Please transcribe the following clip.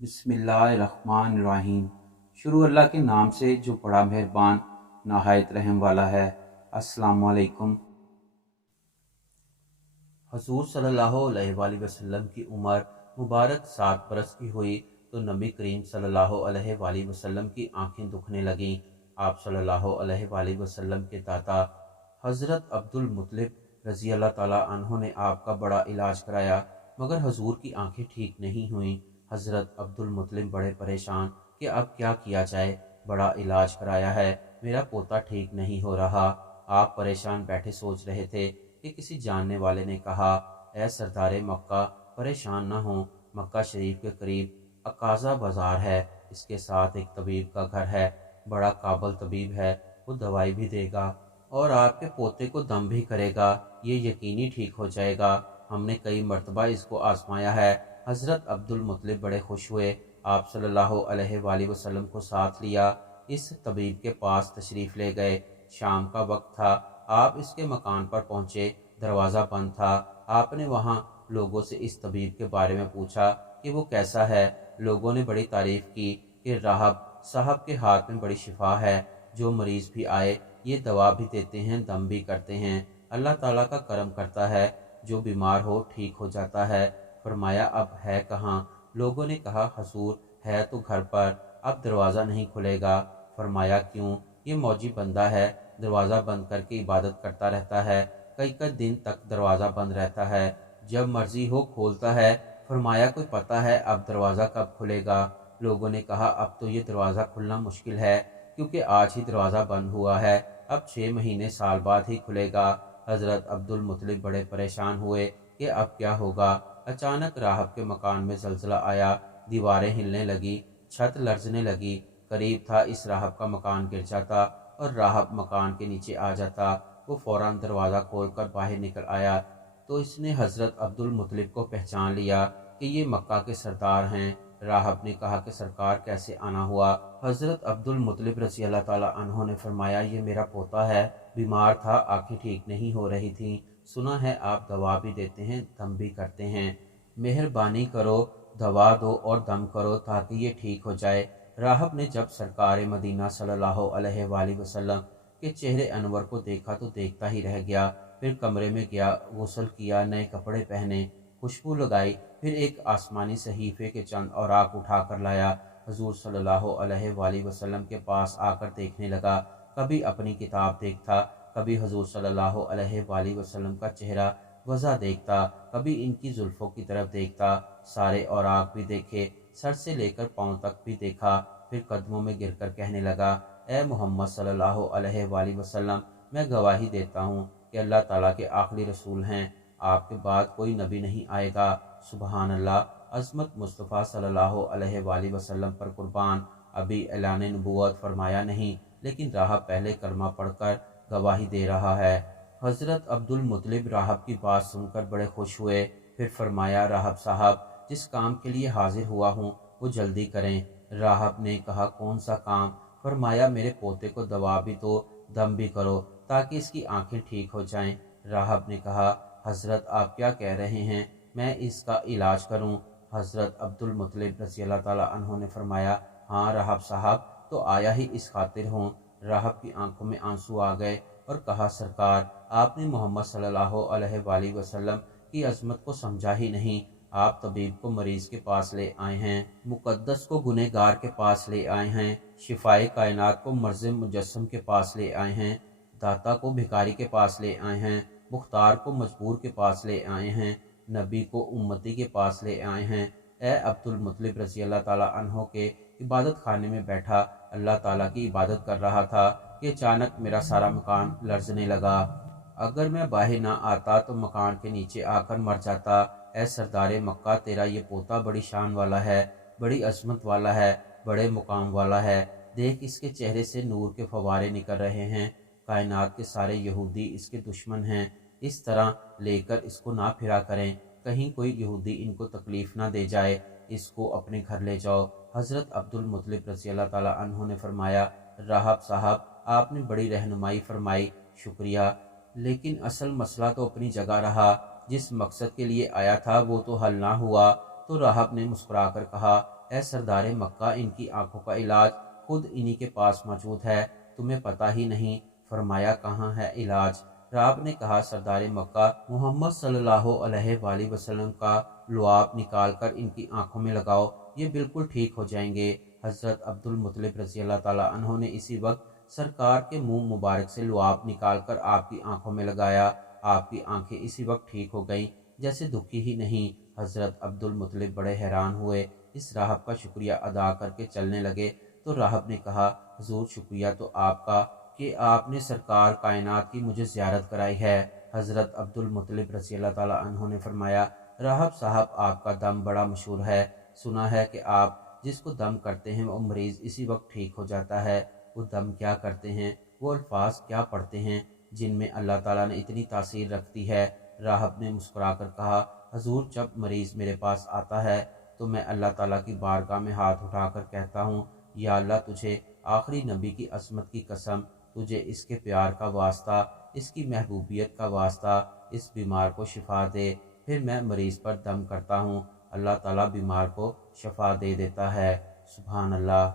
बिस्मिल्लाहिर्रहमानिर्रहीम। शुरू अल्लाह के नाम से जो बड़ा मेहरबान नहायत रहम वाला है। अस्सलामु अलैकुम। हजूर सल्लल्लाहु अलैहि वसल्लम की उम्र मुबारक 7 बरस की हुई तो नबी करीम सल्लल्लाहु अलैहि वसल्लम की आंखें दुखने लगीं। आप सल्लल्लाहु अलैहि वसल्लम के दादा हज़रत अब्दुल मुत्तलिब रज़ी अल्लाह ताला अन्हो ने आपका बड़ा इलाज कराया, मगर हजूर की आंखें ठीक नहीं हुईं। हज़रत अब्दुल मुत्तलिब बड़े परेशान कि अब क्या किया जाए, बड़ा इलाज कराया है, मेरा पोता ठीक नहीं हो रहा। आप परेशान बैठे सोच रहे थे कि किसी जानने वाले ने कहा, ए सरदारे मक्का, परेशान न हो, मक्का शरीफ के करीब अकाज़ा बाज़ार है, इसके साथ एक तबीब का घर है, बड़ा काबल तबीब है, वो दवाई भी देगा और आपके पोते को दम भी करेगा, ये यकीनी ठीक हो जाएगा। हमने कई मरतबा इसको आजमाया है। हज़रत अब्दुल मुत्तलिब बड़े खुश हुए। आप सल्लल्लाहु अलैहि वसल्लम को साथ लिया, इस तबीब के पास तशरीफ़ ले गए। शाम का वक्त था। आप इसके मकान पर पहुँचे, दरवाज़ा बंद था। आपने वहाँ लोगों से इस तबीब के बारे में पूछा कि वो कैसा है। लोगों ने बड़ी तारीफ़ की कि राहब साहब के हाथ में बड़ी शिफा है, जो मरीज़ भी आए ये दवा भी देते हैं, दम भी करते हैं, अल्लाह ताला का करम करता है, जो बीमार हो ठीक हो जाता है। फरमाया अब है कहाँ? लोगों ने कहा हजूर है तो घर पर, अब दरवाज़ा नहीं खुलेगा। फरमाया क्यों? ये मौजी बंदा है, दरवाज़ा बंद करके इबादत करता रहता है, कई कई दिन तक दरवाज़ा बंद रहता है, जब मर्जी हो खोलता है। फरमाया कोई पता है अब दरवाज़ा कब खुलेगा? लोगों ने कहा अब तो ये दरवाज़ा खुलना मुश्किल है, क्योंकि आज ही दरवाज़ा बंद हुआ है, अब 6 महीने साल बाद ही खुलेगा। हज़रत अब्दुल मुत्तलिब बड़े परेशान हुए कि अब क्या होगा। अचानक राहब के मकान में ज़लज़ला आया, दीवारें हिलने लगी, छत लर्जने लगी। करीब था इस राहब का मकान गिर जाता और राहब मकान के नीचे आ जाता। वो फ़ौरन दरवाज़ा खोलकर बाहर निकल आया तो इसने हज़रत अब्दुल मुत्तलिब को पहचान लिया कि ये मक्का के सरदार हैं। राहब ने कहा कि सरकार कैसे आना हुआ? हज़रत अब्दुल मुत्तलिब रज़ी अल्लाह ताला अन्हो ने फरमाया ये मेरा पोता है, बीमार था, आंखें ठीक नहीं हो रही थीं, सुना है आप दवा भी देते हैं, दम भी करते हैं, मेहरबानी करो दवा दो और दम करो ताकि ये ठीक हो जाए। राहब ने जब सरकार मदीना सल्लल्लाहु अलैहि वसल्लम के चेहरे अनवर को देखा तो देखता ही रह गया। फिर कमरे में गया, गुस्ल किया, नए कपड़े पहने, खुशबू लगाई, फिर एक आसमानी सहीफे के चंद औराक उठा कर लाया। हजूर सल्लल्लाहु अलैहि वसल्लम के पास आकर देखने लगा, कभी अपनी किताब देखता, कभी हजूर सल्लल्लाहु अलैहि वसल्लम का चेहरा वज़ा देखता, कभी इनकी जुल्फ़ों की तरफ देखता। सारे औराक भी देखे, सर से लेकर पाँव तक भी देखा, फिर कदमों में गिरकर कहने लगा, ए मोहम्मद सल्लल्लाहु अलैहि वसल्लम, मैं गवाही देता हूँ कि अल्लाह ताला के आखिरी रसूल हैं, आपके बाद कोई नबी नहीं आएगा। सुबहान अल्लाह, अज़मत मुस्तफ़ा सल्लल्लाहु अलैहि वसल्लम पर कुर्बान। अभी ऐलान नबूवत फरमाया नहीं, लेकिन राहब पहले कलमा पढ़कर गवाही दे रहा है। हज़रत अब्दुल मुत्तलिब राहब की बात सुनकर बड़े खुश हुए। फिर फरमाया राहब साहब, जिस काम के लिए हाजिर हुआ हूँ वो जल्दी करें। राहब ने कहा कौन सा काम? फरमाया मेरे पोते को दवा भी दो, दम भी करो, ताकि इसकी आंखें ठीक हो जाएं। राहब ने कहा हज़रत आप क्या कह रहे हैं, मैं इसका इलाज करूं? हज़रत अब्दुल मुत्तलिब रज़ी अल्लाह ताला अन्हो ने फरमाया हाँ राहब साहब, तो आया ही इस खातिर हूँ। राहब की आंखों में आंसू आ गए और कहा सरकार, आपने मोहम्मद सल्लल्लाहु अलैहि वसल्लम की अजमत को समझा ही नहीं। आप तबीब को मरीज के पास ले आए हैं, मुकद्दस को गुनहगार के पास ले आए हैं, शिफाए कायनात को मर्ज़ मुजस्सम के पास ले आए हैं, दाता को भिखारी के पास ले आए हैं, मुख्तार को मजबूर के पास ले आए हैं, नबी को उम्मती के पास ले आए हैं। ए अब्दुल मुत्तलिब रज़ी अल्लाह ताला अन्हो के इबादत खाने में बैठा अल्लाह ताला की इबादत कर रहा था कि अचानक मेरा सारा मकान लर्जने लगा। अगर मैं बाहर ना आता तो मकान के नीचे आकर मर जाता। ए सरदारे मक्का, तेरा ये पोता बड़ी शान वाला है, बड़ी अजमत वाला है, बड़े मुकाम वाला है, देख इसके चेहरे से नूर के फवारे निकल रहे हैं, कायनात के सारे यहूदी इसके दुश्मन हैं, इस तरह लेकर इसको ना फिरा करें, कहीं कोई यहूदी इनको तकलीफ़ ना दे जाए, इसको अपने घर ले जाओ। हज़रत अब्दुल मुत्तलिब रज़ी अल्लाह ताला अन्हो ने फरमाया राहब साहब, आपने बड़ी रहनुमाई फरमाई, शुक्रिया, लेकिन असल मसला तो अपनी जगह रहा, जिस मकसद के लिए आया था वो तो हल ना हुआ। तो राहब ने मुस्कुराकर कहा اے سردار مکہ، ان کی آنکھوں کا علاج خود انہی کے پاس موجود ہے، تمہیں پتہ ہی نہیں۔ فرمایا کہاں ہے علاج؟ راہب نے کہا سردار مکہ محمد صلی اللہ علیہ وآلہ وسلم کا لعاب نکال کر ان کی آنکھوں میں لگاؤ، یہ بالکل ٹھیک ہو جائیں گے۔ حضرت عبد المطلب رضی اللہ تعالیٰ عنہ نے اسی وقت سرکار کے منہ مبارک سے لعاب نکال کر آپ کی آنکھوں میں لگایا، آپ کی آنکھیں اسی وقت ٹھیک ہو گئیں جیسے دکھی ہی نہیں۔ حضرت عبد المطلب بڑے حیران ہوئے، اس راہب کا شکریہ ادا کر کے چلنے لگے تو راہب نے کہا حضور شکریہ تو آپ کا کہ آپ نے سرکار کائنات کی مجھے زیارت کرائی ہے۔ حضرت عبد المطلب رضی اللہ تعالیٰ عنہ نے فرمایا راہب صاحب آپ کا دم بڑا مشہور ہے، سنا ہے کہ آپ جس کو دم کرتے ہیں وہ مریض اسی وقت ٹھیک ہو جاتا ہے۔ وہ دم کیا کرتے ہیں، وہ الفاظ کیا پڑھتے ہیں جن میں اللہ تعالیٰ نے اتنی تاثیر رکھتی ہے؟ راہب نے مسکرا کر کہا حضور جب مریض میرے پاس آتا ہے تو میں اللہ تعالیٰ کی بارگاہ میں ہاتھ اٹھا کر کہتا ہوں یا اللہ تجھے آخری نبی کی عظمت کی قسم، تجھے اس کے پیار کا واسطہ، اس کی محبوبیت کا واسطہ اس بیمار کو شفا دے۔ پھر میں مریض پر دم کرتا ہوں، اللہ تعالیٰ بیمار کو شفا دے دیتا ہے۔ سبحان اللہ۔